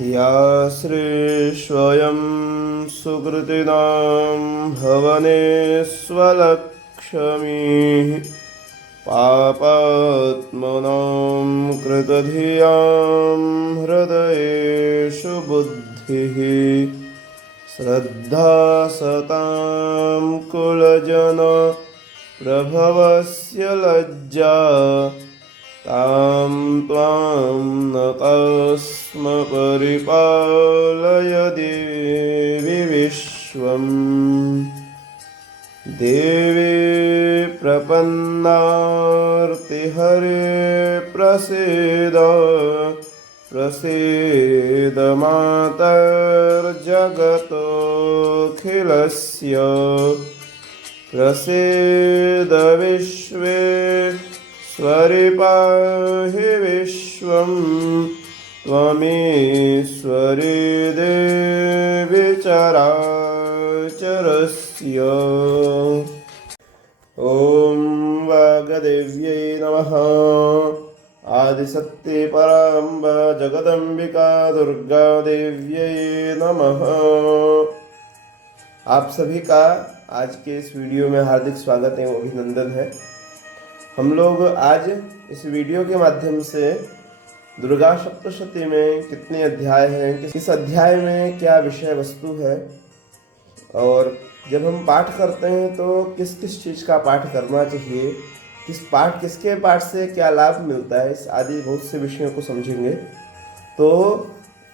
या श्रीस्वयं सुकृतिनां भवनेष्वलक्ष्मीः पापात्मनां कृतधियां हृदयेषु बुद्धिः श्रद्धा सतां कुलजन प्रभवस्य लज्जा तां त्वां न तस्म परिपालय देवि विश्वम्। देवी प्रपन्नार्तिहरे प्रसीद प्रसीद मातर्जगतोऽखिलस्य प्रसीद विश्वेश्वरि पाहि विश्वं त्वमीश्वरी देवी चराचरस्य। ॐ वाग्देव्यै नमः। आदिशक्ति पराम्ब जगदम्बिका दुर्गा देव्यै नमः। आप सभी का आज के इस वीडियो में हार्दिक स्वागत एवं अभिनंदन है। हम लोग आज इस वीडियो के माध्यम से दुर्गा सप्तशती में कितने अध्याय हैं, किस अध्याय में क्या विषय वस्तु है, और जब हम पाठ करते हैं तो किस किस चीज़ का पाठ करना चाहिए, किसके पाठ से क्या लाभ मिलता है, इस आदि बहुत से विषयों को समझेंगे। तो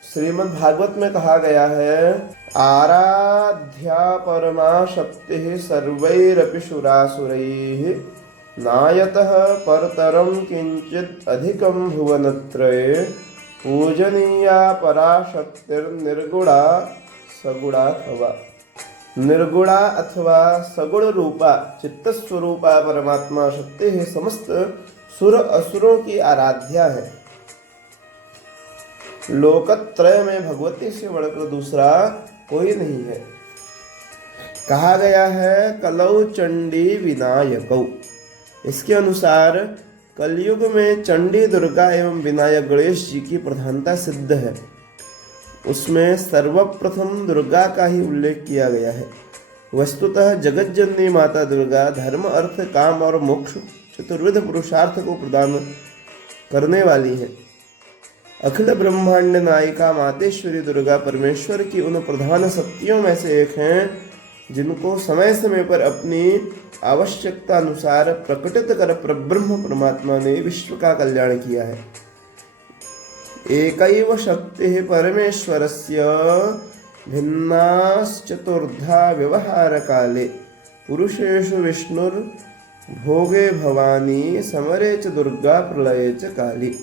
श्रीमद् भागवत में कहा गया है, आराध्या परमा शक्ति सर्वैरपि सुरासुरैः नायतः परतरं किंचित अधिकं भुवनत्रये पूजनीया पराशक्तिर्निर्गुणा सगुणा भवा। निर्गुणा अथवा सगुण रूपा चित्त स्वरूपा परमात्मा शक्ति है, समस्त सुर असुरों की आराध्या है। लोकत्रय में भगवती से बढ़कर दूसरा कोई नहीं है। कहा गया है कलौ चंडी विनायकौ। इसके अनुसार कलयुग में चंडी दुर्गा एवं विनायक गणेश जी की प्रधानता सिद्ध है। उसमें सर्वप्रथम दुर्गा का ही उल्लेख किया गया है। वस्तुतः जगत जननी माता दुर्गा धर्म अर्थ काम और मोक्ष चतुर्विध पुरुषार्थ को प्रदान करने वाली है। अखिल ब्रह्मांड नायिका मातेश्वरी दुर्गा परमेश्वर की उन प्रधान शक्तियों में से एक हैं, जिनको समय समय पर अपनी आवश्यकता अनुसार प्रकटित कर परब्रह्म परमात्मा ने विश्व का कल्याण किया है। एकैव शक्तिः परमेश्वरस्य भिन्नाश्चतुर्धा व्यवहार काले पुरुषेषु विष्णुर्भोगे भवानी समरे च दुर्गा प्रलये च काली।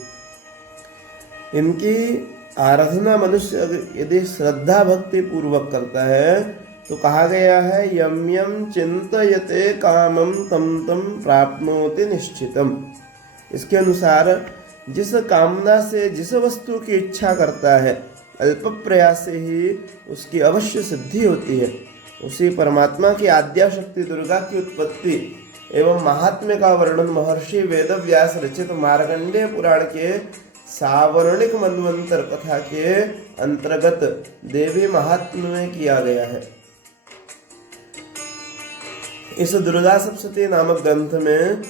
इनकी आराधना मनुष्य यदि श्रद्धा भक्ति पूर्वक करता है तो कहा गया है यम यम चिंतयते कामं तम तम प्राप्नोति निश्चितम। इसके अनुसार जिस कामना से जिस वस्तु की इच्छा करता है अल्प प्रयास से ही उसकी अवश्य सिद्धि होती है। उसी परमात्मा की आद्या शक्ति दुर्गा की उत्पत्ति एवं महात्म्य का वर्णन महर्षि वेदव्यास रचित मार्कंडेय पुराण के सावर्णिक मनवंतर कथा के अंतर्गत देवी महात्म्य में किया गया है। इस दुर्गा सप्तशती नामक ग्रंथ में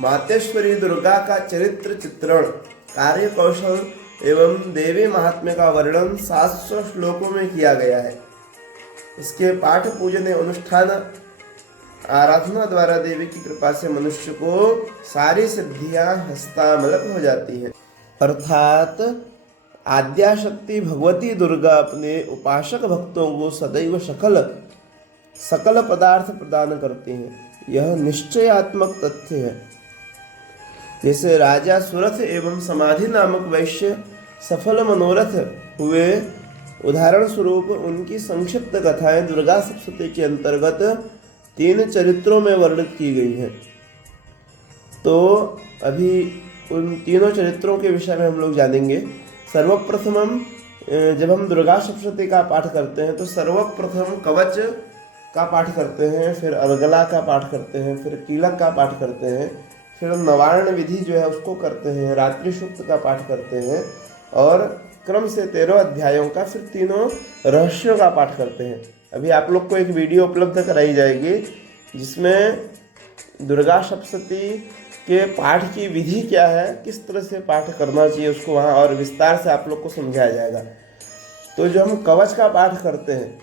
मातेश्वरी दुर्गा का चरित्र चित्रण, कार्य कौशल एवं देवी महात्म्य का वर्णन 700 श्लोकों में किया गया है। इसके पाठ पूजन एवं अनुष्ठान आराधना द्वारा देवी की कृपा से मनुष्य को सारी सिद्धियां हस्तामलक हो जाती हैं। अर्थात आद्याशक्ति भगवती दुर्गा अपने उपासक भक्तों को सदैव सकल पदार्थ प्रदान करती हैं। यह निश्चयात्मक तथ्य है। जैसे राजा सुरथ एवं समाधि नामक वैश्य सफल मनोरथ हुए, उदाहरण स्वरूप उनकी संक्षिप्त कथाएं दुर्गा सप्तशती के अंतर्गत 3 चरित्रों में वर्णित की गई हैं। तो अभी उन तीनों चरित्रों के विषय में हम लोग जानेंगे। सर्वप्रथम जब हम दुर्गा सप्तशती का पाठ करते हैं तो सर्वप्रथम कवच का पाठ करते हैं, फिर अर्गला का पाठ करते हैं, फिर कीलक का पाठ करते हैं, फिर नवारण विधि जो है उसको करते हैं, रात्रि सूक्त का पाठ करते हैं और क्रम से 13 अध्यायों का फिर तीनों रहस्यों का पाठ करते हैं। अभी आप लोग को एक वीडियो उपलब्ध कराई जाएगी जिसमें दुर्गा सप्तशती के पाठ की विधि क्या है, किस तरह से पाठ करना चाहिए उसको वहाँ और विस्तार से आप लोग को समझाया जाएगा। तो जो हम कवच का पाठ करते हैं,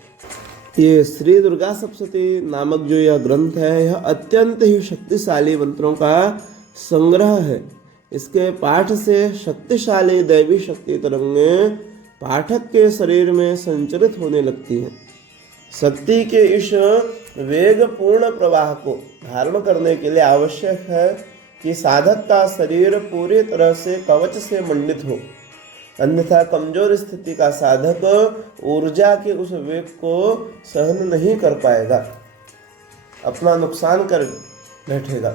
ये श्री दुर्गा सप्तशती नामक जो यह ग्रंथ है, यह अत्यंत ही शक्तिशाली मंत्रों का संग्रह है। इसके पाठ से शक्तिशाली दैवी शक्ति तरंगें पाठक के शरीर में संचरित होने लगती हैं। शक्ति के इस वेगपूर्ण प्रवाह को धारण करने के लिए आवश्यक है कि साधक का शरीर पूरी तरह से कवच से मंडित हो, अन्यथा कमजोर स्थिति का साधक ऊर्जा के उस वेग को सहन नहीं कर पाएगा, अपना नुकसान कर बैठेगा।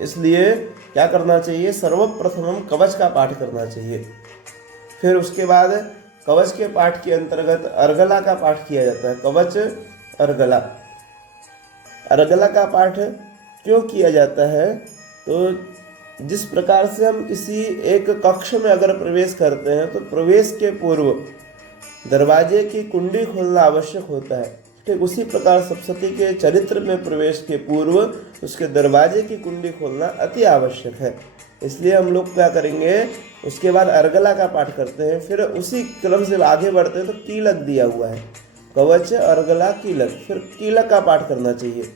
इसलिए क्या करना चाहिए, सर्वप्रथम हम कवच का पाठ करना चाहिए। फिर उसके बाद कवच के पाठ के अंतर्गत अर्गला का पाठ किया जाता है। कवच अर्गला, अर्गला का पाठ क्यों किया जाता है, तो जिस प्रकार से हम किसी एक कक्ष में अगर प्रवेश करते हैं तो प्रवेश के पूर्व दरवाजे की कुंडी खोलना आवश्यक होता है, ठीक उसी प्रकार सप्तशती के चरित्र में प्रवेश के पूर्व उसके दरवाजे की कुंडी खोलना अति आवश्यक है। इसलिए हम लोग क्या करेंगे, उसके बाद अर्गला का पाठ करते हैं, फिर उसी क्रम से आगे बढ़ते हैं तो कीलक दिया हुआ है, कवच अर्गला कीलक, फिर कीलक का पाठ करना चाहिए।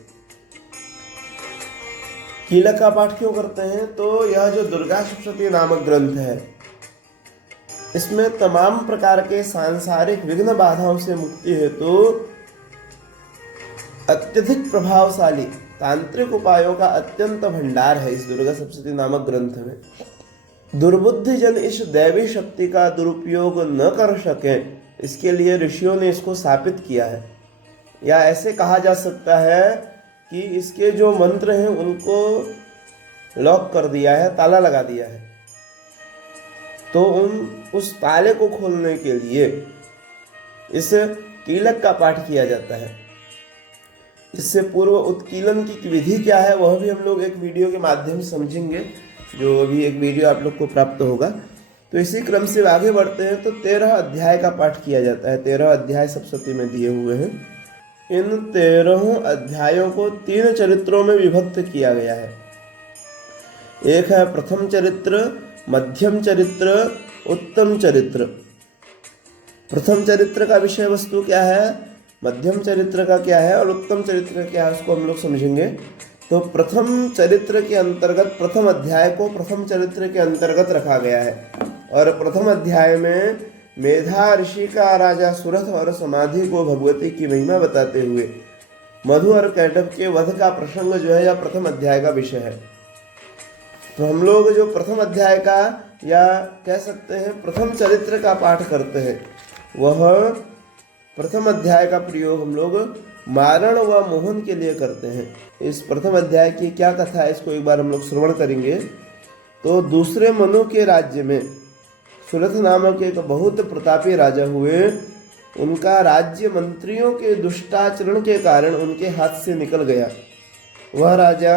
कीलक का पाठ क्यों करते हैं, तो यह जो दुर्गा सप्तशती नामक ग्रंथ है इसमें तमाम प्रकार के सांसारिक विघ्न बाधाओं से मुक्ति हेतु अत्यधिक प्रभावशाली तांत्रिक उपायों का अत्यंत भंडार है। इस दुर्गा सप्तशती नामक ग्रंथ में दुर्बुद्धि जन इस दैवी शक्ति का दुरुपयोग न कर सके, इसके लिए ऋषियों ने इसको स्थापित किया है। या ऐसे कहा जा सकता है कि इसके जो मंत्र हैं उनको लॉक कर दिया है, ताला लगा दिया है, तो उस ताले को खोलने के लिए इस कीलक का पाठ किया जाता है। इससे पूर्व उत्कीलन की विधि क्या है वह भी हम लोग एक वीडियो के माध्यम से समझेंगे, जो अभी एक वीडियो आप लोग को प्राप्त होगा। तो इसी क्रम से आगे बढ़ते हैं तो 13 अध्याय का पाठ किया जाता है। 13 अध्याय सप्तशती में दिए हुए हैं। इन 13 अध्यायों को 3 चरित्रों में विभक्त किया गया है। एक है प्रथम चरित्र, मध्यम चरित्र, उत्तम चरित्र। प्रथम चरित्र का विषय वस्तु क्या है, मध्यम चरित्र का क्या है और उत्तम चरित्र क्या है, उसको हम लोग समझेंगे। तो प्रथम चरित्र के अंतर्गत प्रथम अध्याय को प्रथम चरित्र के अंतर्गत रखा गया है और प्रथम अध्याय में मेधा ऋषि का राजा सुरथ और समाधि को भगवती की महिमा बताते हुए मधु और कैटभ के वध का प्रसंग जो है यह प्रथम अध्याय का विषय है। तो हम लोग जो प्रथम अध्याय का या कह सकते हैं प्रथम चरित्र का पाठ करते हैं, वह प्रथम अध्याय का प्रयोग हम लोग मारण व मोहन के लिए करते हैं। इस प्रथम अध्याय की क्या कथा है इसको एक बार हम लोग श्रवण करेंगे। तो दूसरे मनु के राज्य में सुरथ नामक एक बहुत प्रतापी राजा हुए। उनका राज्य मंत्रियों के दुष्टाचरण के कारण उनके हाथ से निकल गया। वह राजा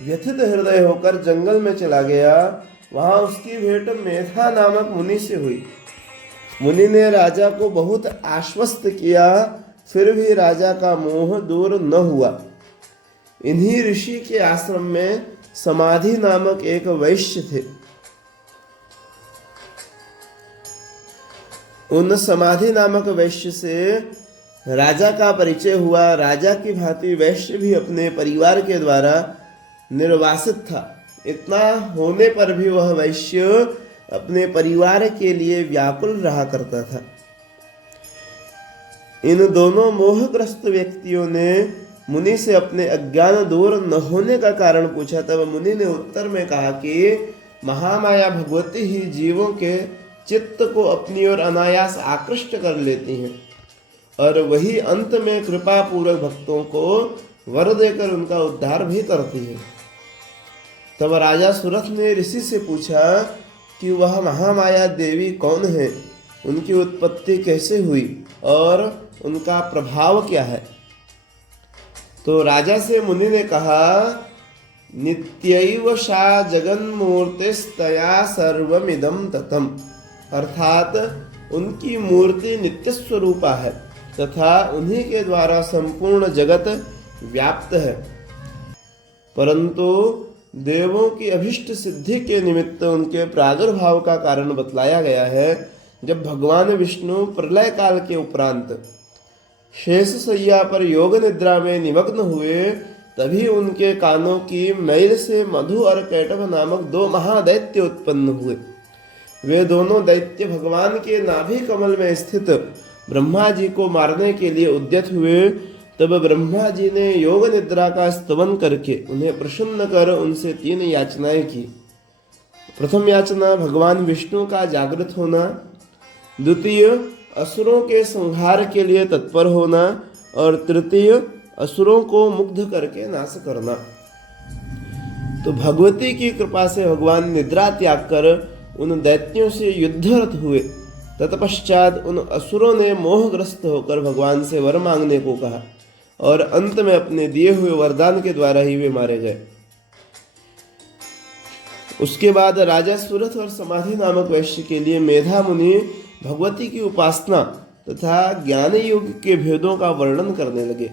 व्यथित हृदय होकर जंगल में चला गया। वहां उसकी भेंट मेधा नामक मुनि से हुई। मुनि ने राजा को बहुत आश्वस्त किया, फिर भी राजा का मोह दूर न हुआ। इन्हीं ऋषि के आश्रम में समाधि नामक एक वैश्य थे। उन समाधि नामक वैश्य से राजा का परिचय हुआ। राजा की भांति वैश्य भी अपने परिवार के द्वारा निर्वासित था। इतना होने पर भी वह वैश्य अपने परिवार के लिए व्याकुल रहा करता था। इन दोनों मोहग्रस्त व्यक्तियों ने मुनि से अपने अज्ञान दूर न होने का कारण पूछा। तब मुनि ने उत्तर में कहा कि महामाया भगवती ही जीवों के चित्त को अपनी ओर अनायास आकृष्ट कर लेती हैं और वही अंत में कृपा पूर्वक भक्तों को वर देकर उनका उद्धार भी करती है। तब राजा सुरथ ने ऋषि से पूछा कि वह महामाया देवी कौन है, उनकी उत्पत्ति कैसे हुई और उनका प्रभाव क्या है। तो राजा से मुनि ने कहा, नित्यैव सा जगन्मूर्तिस्तया सर्वमिदं ततम्, अर्थात उनकी मूर्ति नित्य स्वरूपा है तथा उन्हीं के द्वारा संपूर्ण जगत व्याप्त है। परंतु देवों की अभिष्ट सिद्धि के निमित्त उनके प्रादुर्भाव का कारण बतलाया गया है। जब भगवान विष्णु प्रलय काल के उपरांत शेष सैया पर योग निद्रा में निमग्न हुए, तभी उनके कानों की मैल से मधु और कैटभ नामक दो महादैत्य उत्पन्न हुए। वे दोनों दैत्य भगवान के नाभि कमल में स्थित ब्रह्मा जी को मारने के लिए उद्यत हुए। तब ब्रह्मा जी ने योग निद्रा का स्तवन करके उन्हें प्रसन्न कर उनसे 3 याचनाएं की। प्रथम याचना भगवान विष्णु का जागृत होना, द्वितीय असुरों के संहार के लिए तत्पर होना और तृतीय असुरों को मुग्ध करके नाश करना। तो भगवती की कृपा से भगवान निद्रा त्याग कर उन दैत्यों से युद्धरत हुए। तत्पश्चात उन असुरों ने मोहग्रस्त होकर भगवान से वर मांगने को कहा और अंत में अपने दिए हुए वरदान के द्वारा ही वे मारे गए। उसके बाद राजा सूरथ और समाधि नामक वैश्य के लिए मेधा मुनि भगवती की उपासना तथा ज्ञान योग के भेदों का वर्णन करने लगे।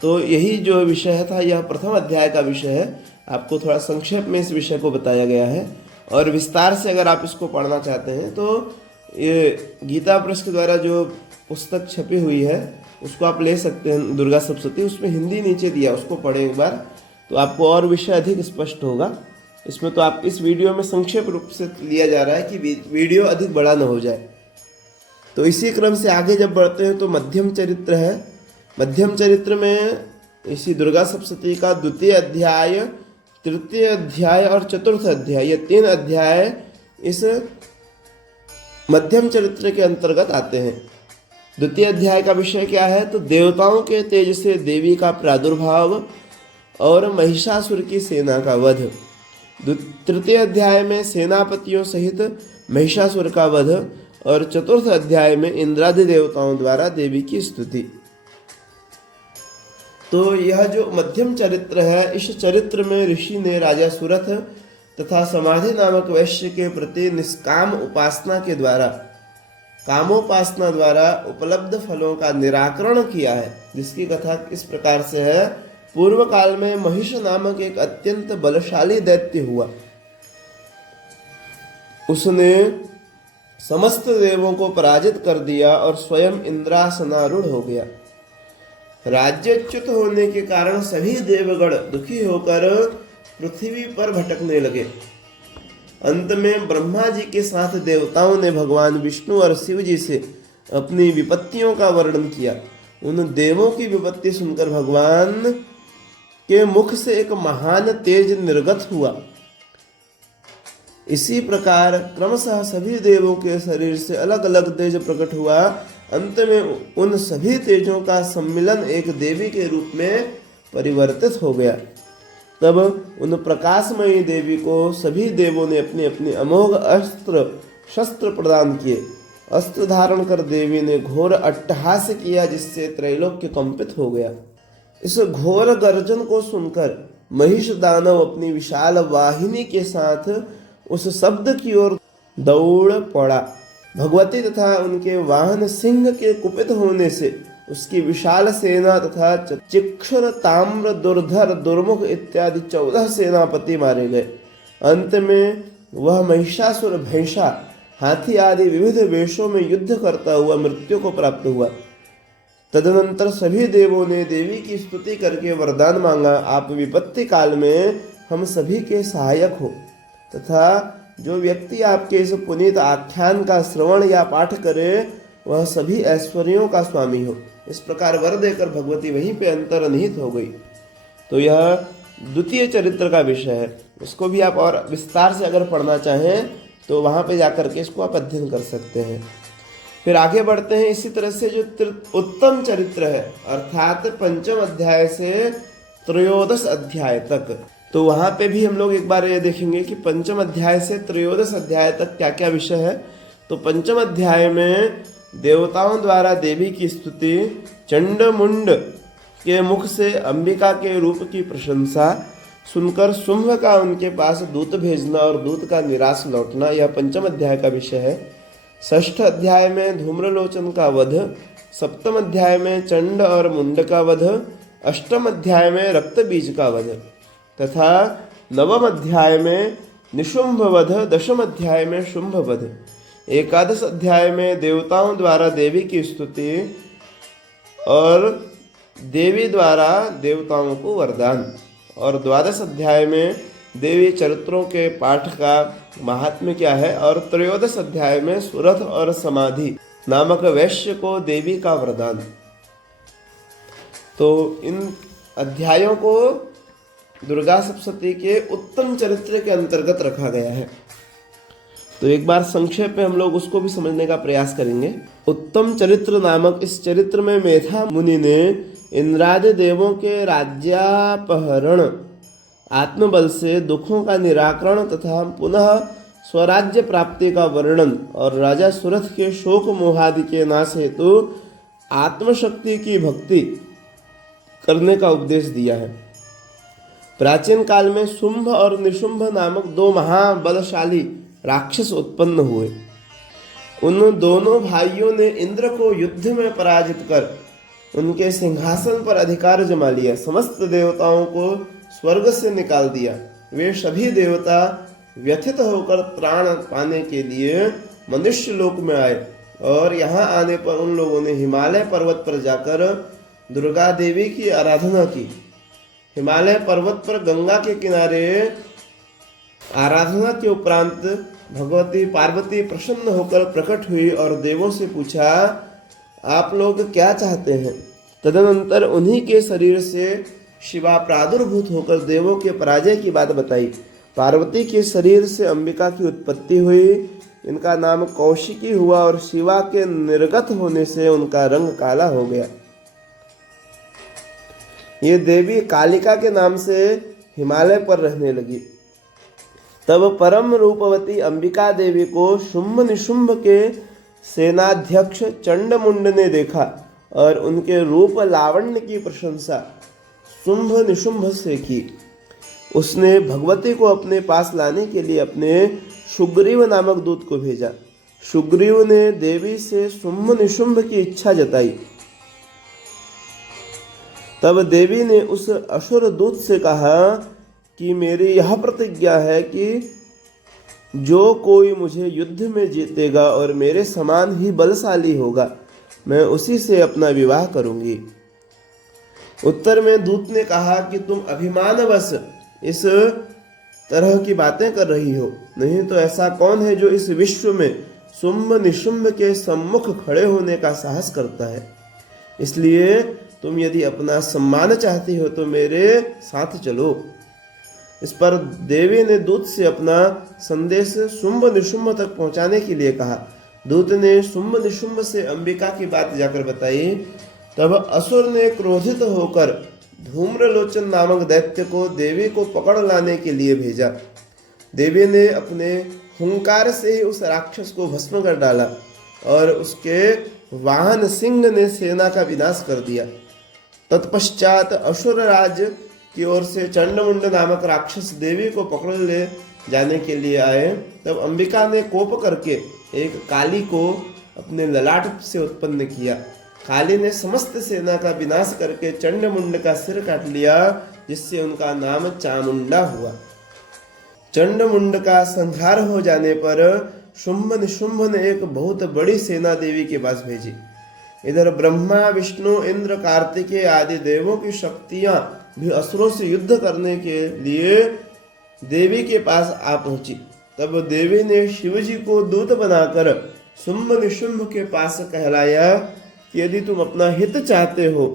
तो यही जो विषय था, यह प्रथम अध्याय का विषय है। आपको थोड़ा संक्षेप में इस विषय को बताया गया है और विस्तार से अगर आप इसको पढ़ना चाहते हैं तो ये गीता प्रेस के द्वारा जो पुस्तक छपी हुई है उसको आप ले सकते हैं, दुर्गा सप्तशती। उसमें हिंदी नीचे दिया, उसको पढ़ें एक बार तो आपको और विषय अधिक स्पष्ट होगा। इसमें तो आप इस वीडियो में संक्षेप रूप से लिया जा रहा है कि वीडियो अधिक बड़ा न हो जाए। तो इसी क्रम से आगे जब बढ़ते हैं तो मध्यम चरित्र है। मध्यम चरित्र में इसी दुर्गा सप्तशती का द्वितीय अध्याय, तृतीय अध्याय और चतुर्थ अध्याय, ये 3 अध्याय इस मध्यम चरित्र के अंतर्गत आते हैं। द्वितीय अध्याय का विषय क्या है? तो देवताओं के तेज से देवी का प्रादुर्भाव और महिषासुर की सेना का वध। तृतीय अध्याय में सेनापतियों सहित महिषासुर का वध और चतुर्थ अध्याय में इंद्रादि देवताओं द्वारा देवी की स्तुति। तो यह जो मध्यम चरित्र है, इस चरित्र में ऋषि ने राजा सूरथ तथा समाधि नामक वैश्य के प्रति निष्काम उपासना के द्वारा, कामोपासना द्वारा उपलब्ध फलों का निराकरण किया है। जिसकी कथा इस प्रकार से है। पूर्व काल में महिष नामक एक अत्यंत बलशाली दैत्य हुआ। उसने समस्त देवों को पराजित कर दिया और स्वयं इंद्रासनारूढ़ हो गया। राज्यच्युत होने के कारण सभी देवगण दुखी होकर पृथ्वी पर भटकने लगे। अंत में ब्रह्मा जी के साथ देवताओं ने भगवान विष्णु और शिव जी से अपनी विपत्तियों का वर्णन किया। उन देवों की विपत्ति सुनकर भगवान के मुख से एक महान तेज निर्गत हुआ। इसी प्रकार क्रमशः सभी देवों के शरीर से अलग अलग तेज प्रकट हुआ। अंत में उन सभी तेजों का सम्मिलन एक देवी के रूप में परिवर्तित हो गया। तब उन प्रकाशमयी देवी को सभी देवों ने अपने अपने अमोघ अस्त्र शस्त्र प्रदान किए। अस्त्र धारण कर देवी ने घोर अट्टहास किया, जिससे त्रैलोक्य कंपित हो गया। इस घोर गर्जन को सुनकर महिष दानव अपनी विशाल वाहिनी के साथ उस शब्द की ओर दौड़ पड़ा। भगवती तथा उनके वाहन सिंह के कुपित होने से उसकी विशाल सेना तथा चिक्षुर, ताम्र, दुर्धर, दुर्मुख इत्यादि 14 सेनापति मारे गए। अंत में वह महिषासुर भैंसा, हाथी आदि विविध वेशों में युद्ध करता हुआ मृत्यु को प्राप्त हुआ। तदनंतर सभी देवों ने देवी की स्तुति करके वरदान मांगा, आप विपत्ति काल में हम सभी के सहायक हो तथा जो व्यक्ति आपके इस पुनीत आख्यान का श्रवण या पाठ करे वह सभी ऐश्वर्यों का स्वामी हो। इस प्रकार वर देकर भगवती वहीं पे अंतर्निहित हो गई। तो यह द्वितीय चरित्र का विषय है। इसको भी आप और विस्तार से अगर पढ़ना चाहें तो वहाँ पे जाकर के इसको आप अध्ययन कर सकते हैं। फिर आगे बढ़ते हैं। इसी तरह से जो उत्तम चरित्र है, अर्थात पंचम अध्याय से त्रयोदश अध्याय तक, तो वहाँ पे भी हम लोग एक बार ये देखेंगे कि पंचम अध्याय से त्रयोदश अध्याय तक क्या क्या विषय है। तो पंचम अध्याय में देवताओं द्वारा देवी की स्तुति, चंड मुंड के मुख से अंबिका के रूप की प्रशंसा सुनकर शुंभ का उनके पास दूत भेजना और दूत का निराश लौटना, यह पंचम अध्याय का विषय है। षष्ठ अध्याय में धूम्रलोचन का वध, सप्तम अध्याय में चंड और मुंड का वध, अष्टम अध्याय में रक्त बीज का वध तथा नवम अध्याय में निशुंभ वध, दशम अध्याय में शुंभ वध, एकादश अध्याय में देवताओं द्वारा देवी की स्तुति और देवी द्वारा देवताओं को वरदान, और द्वादश अध्याय में देवी चरित्रों के पाठ का महात्म्य क्या है, और त्रयोदश अध्याय में सुरथ और समाधि नामक वैश्य को देवी का वरदान। तो इन अध्यायों को दुर्गा सप्तशती के उत्तम चरित्र के अंतर्गत रखा गया है। तो एक बार संक्षेप में हम लोग उसको भी समझने का प्रयास करेंगे। उत्तम चरित्र नामक इस चरित्र में मेधा मुनि ने इंद्रादि देवों के राज्यापहरण, आत्मबल से दुखों का निराकरण तथा पुनः स्वराज्य प्राप्ति का वर्णन और राजा सुरथ के शोक मोहादि के नाश हेतु आत्मशक्ति की भक्ति करने का उपदेश दिया है। प्राचीन काल में शुंभ और निशुंभ नामक दो महाबलशाली राक्षस उत्पन्न हुए। उन दोनों भाइयों ने इंद्र को युद्ध में पराजित कर उनके सिंहासन पर अधिकार जमा लिया, समस्त देवताओं को स्वर्ग से निकाल दिया। वे सभी देवता व्यथित होकर त्राण पाने के लिए मनुष्य लोक में आए और यहाँ आने पर उन लोगों ने हिमालय पर्वत पर जाकर दुर्गा देवी की आराधना की। हिमालय पर्वत पर गंगा के किनारे आराधना के उपरांत भगवती पार्वती प्रसन्न होकर प्रकट हुई और देवों से पूछा, आप लोग क्या चाहते हैं? तदनंतर उन्हीं के शरीर से शिवा प्रादुर्भूत होकर देवों के पराजय की बात बताई। पार्वती के शरीर से अंबिका की उत्पत्ति हुई, इनका नाम कौशिकी हुआ और शिवा के निर्गत होने से उनका रंग काला हो गया। ये देवी कालिका के नाम से हिमालय पर रहने लगी। तब परम रूपवती अंबिका देवी को शुंभ निशुंभ के सेनाध्यक्ष चंडमुंड ने देखा और उनके रूप लावण्य की प्रशंसा शुंभ निशुंभ से की। उसने भगवती को अपने पास लाने के लिए अपने सुग्रीव नामक दूत को भेजा। सुग्रीव ने देवी से शुंभ निशुंभ की इच्छा जताई। तब देवी ने उस असुर दूत से कहा कि मेरी यह प्रतिज्ञा है कि जो कोई मुझे युद्ध में जीतेगा और मेरे समान ही बलशाली होगा, मैं उसी से अपना विवाह करूंगी। उत्तर में दूत ने कहा कि तुम अभिमानवश इस तरह की बातें कर रही हो, नहीं तो ऐसा कौन है जो इस विश्व में शुंभ निशुंभ के सम्मुख खड़े होने का साहस करता है? इसलिए तुम यदि अपना सम्मान चाहती हो तो मेरे साथ चलो। इस पर देवी ने दूत से अपना संदेश शुंभ निशुंभ तक पहुंचाने के लिए कहा। दूत ने शुंभ निशुंभ से अंबिका की बात जाकर बताई। तब असुर ने क्रोधित होकर धूम्रलोचन नामक दैत्य को देवी को पकड़ लाने के लिए भेजा। देवी ने अपने हुंकार से ही उस राक्षस को भस्म कर डाला और उसके वाहन सिंह ने सेना का विनाश कर दिया। तत्पश्चात असुर राज की ओर से चंडमुंड नामक राक्षस देवी को पकड़ ले जाने के लिए आए। तब अंबिका ने कोप करके एक काली को अपने ललाट से उत्पन्न किया। काली ने समस्त सेना का विनाश करके चंडमुंड का सिर काट लिया, जिससे उनका नाम चामुंडा हुआ। चंडमुंड का संहार हो जाने पर शुंभ निशुंभ ने एक बहुत बड़ी सेना देवी के पास भेजी। इधर ब्रह्मा विष्णु इंद्र कार्तिकेय आदि देवों की शक्तियां भी असुरों से युद्ध करने के लिए देवी के पास आ पहुंची। तब देवी ने शिवजी को दूत बनाकर शुंभ निशुंभ के पास कहलाया कि यदि तुम अपना हित चाहते हो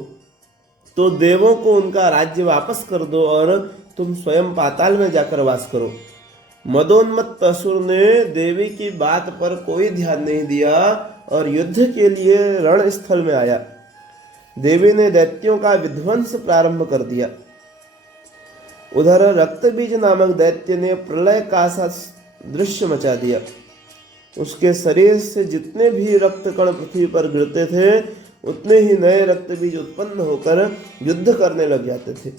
तो देवों को उनका राज्य वापस कर दो और तुम स्वयं पाताल में जाकर वास करो। मदोन्मत्त असुर ने देवी की बात पर कोई ध्यान नहीं दिया और युद्ध के लिए रण स्थल में आया। देवी ने दैत्यों का विध्वंस प्रारंभ कर दिया। उधर रक्तबीज नामक दैत्य ने प्रलय का सा दृश्य मचा दिया। उसके शरीर से जितने भी रक्त कण पृथ्वी पर गिरते थे उतने ही नए रक्त बीज उत्पन्न होकर युद्ध करने लग जाते थे।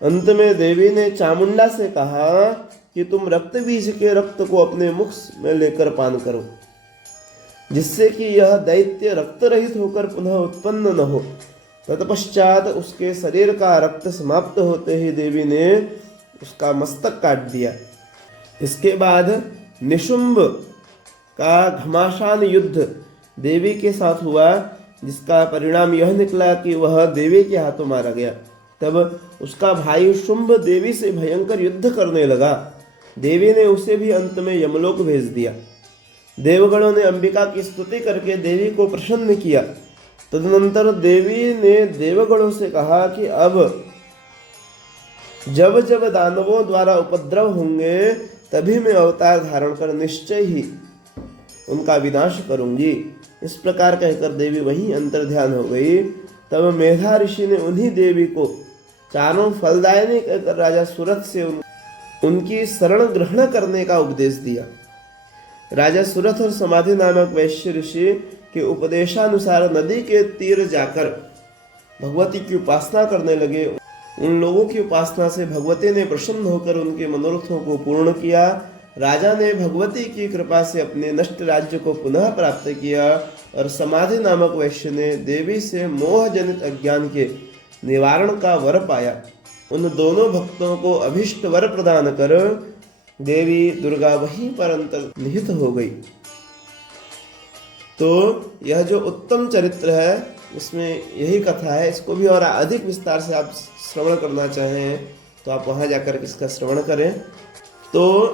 अंत में देवी ने चामुंडा से कहा कि तुम रक्त बीज के रक्त को अपने मुख में लेकर पान करो, जिससे कि यह दैत्य रक्त रहित होकर पुनः उत्पन्न न हो। तत्पश्चात उसके शरीर का रक्त समाप्त होते ही देवी ने उसका मस्तक काट दिया। इसके बाद निशुंभ का घमासान युद्ध देवी के साथ हुआ, जिसका परिणाम यह निकला कि वह देवी के हाथों मारा गया। तब उसका भाई शुंभ देवी से भयंकर युद्ध करने लगा। देवी ने उसे भी अंत में यमलोक भेज दिया। देवगणों ने अंबिका की स्तुति करके देवी को प्रसन्न किया। तदनंतर देवी ने देवगणों से कहा कि अब जब जब दानवों द्वारा उपद्रव होंगे तभी मैं अवतार धारण कर निश्चय ही उनका विनाश करूंगी। इस प्रकार कहकर देवी वहीं अंतर्ध्यान हो गई। तब मेधा ऋषि ने उन्हीं देवी को चारों फलदायिनी कहकर राजा सुरथ से उनकी शरण ग्रहण करने का उपदेश दिया। राजा सुरथ और समाधि नामक वैश्य ऋषि के उपदेशानुसार नदी के तीर जाकर भगवती की उपासना करने लगे। उन लोगों की उपासना से भगवती ने प्रसन्न होकर उनके मनोरथों को पूर्ण किया। राजा ने भगवती की कृपा से अपने नष्ट राज्य को पुनः प्राप्त किया और समाधि नामक वैश्य ने देवी से मोह जनित अज्ञान के निवारण का वर पाया। उन दोनों भक्तों को अभिष्ट वर प्रदान कर देवी दुर्गा वहीं पर अंतर्निहित हो गई। तो यह जो उत्तम चरित्र है इसमें यही कथा है। इसको भी और अधिक विस्तार से आप श्रवण करना चाहें तो आप वहां जाकर इसका श्रवण करें। तो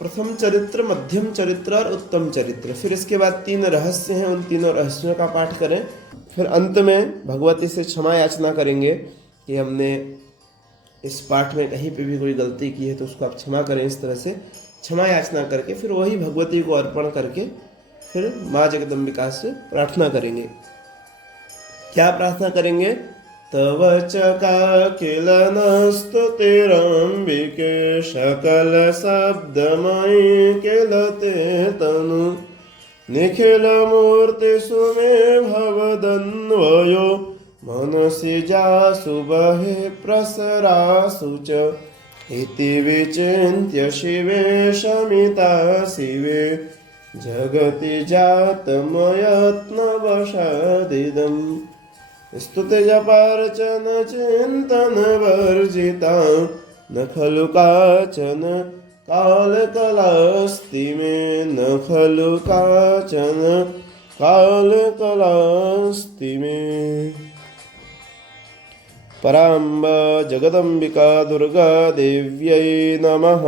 प्रथम चरित्र, मध्यम चरित्र और उत्तम चरित्र, फिर इसके बाद 3 रहस्य हैं, उन तीनों रहस्यों का पाठ करें। फिर अंत में भगवती से क्षमा याचना करेंगे कि हमने इस पाठ में कहीं पे भी कोई गलती की है तो उसको आप क्षमा करें। इस तरह से क्षमा याचना करके फिर वही भगवती को अर्पण करके फिर माँ जगदम्बिका से प्रार्थना करेंगे। क्या प्रार्थना करेंगे? तव चकाकिलनस्तुतिरम्बिके सकल शब्दमयी किलते तनु निखिल मूर्ति सुमे भवदन्वयो मनसि जासु बहे प्रसरासु च इति विचिन्त्य शिवे शमिता शिवे जगति जातमयत्नवशादिदम् स्तुति जपार्चन चिंतन वर्जिता न खलु काचन कालकलास्ति मे, न खलु काचन कालकलास्ति मे। पराम्ब जगदम्बिका दुर्गा देव्यै नमः।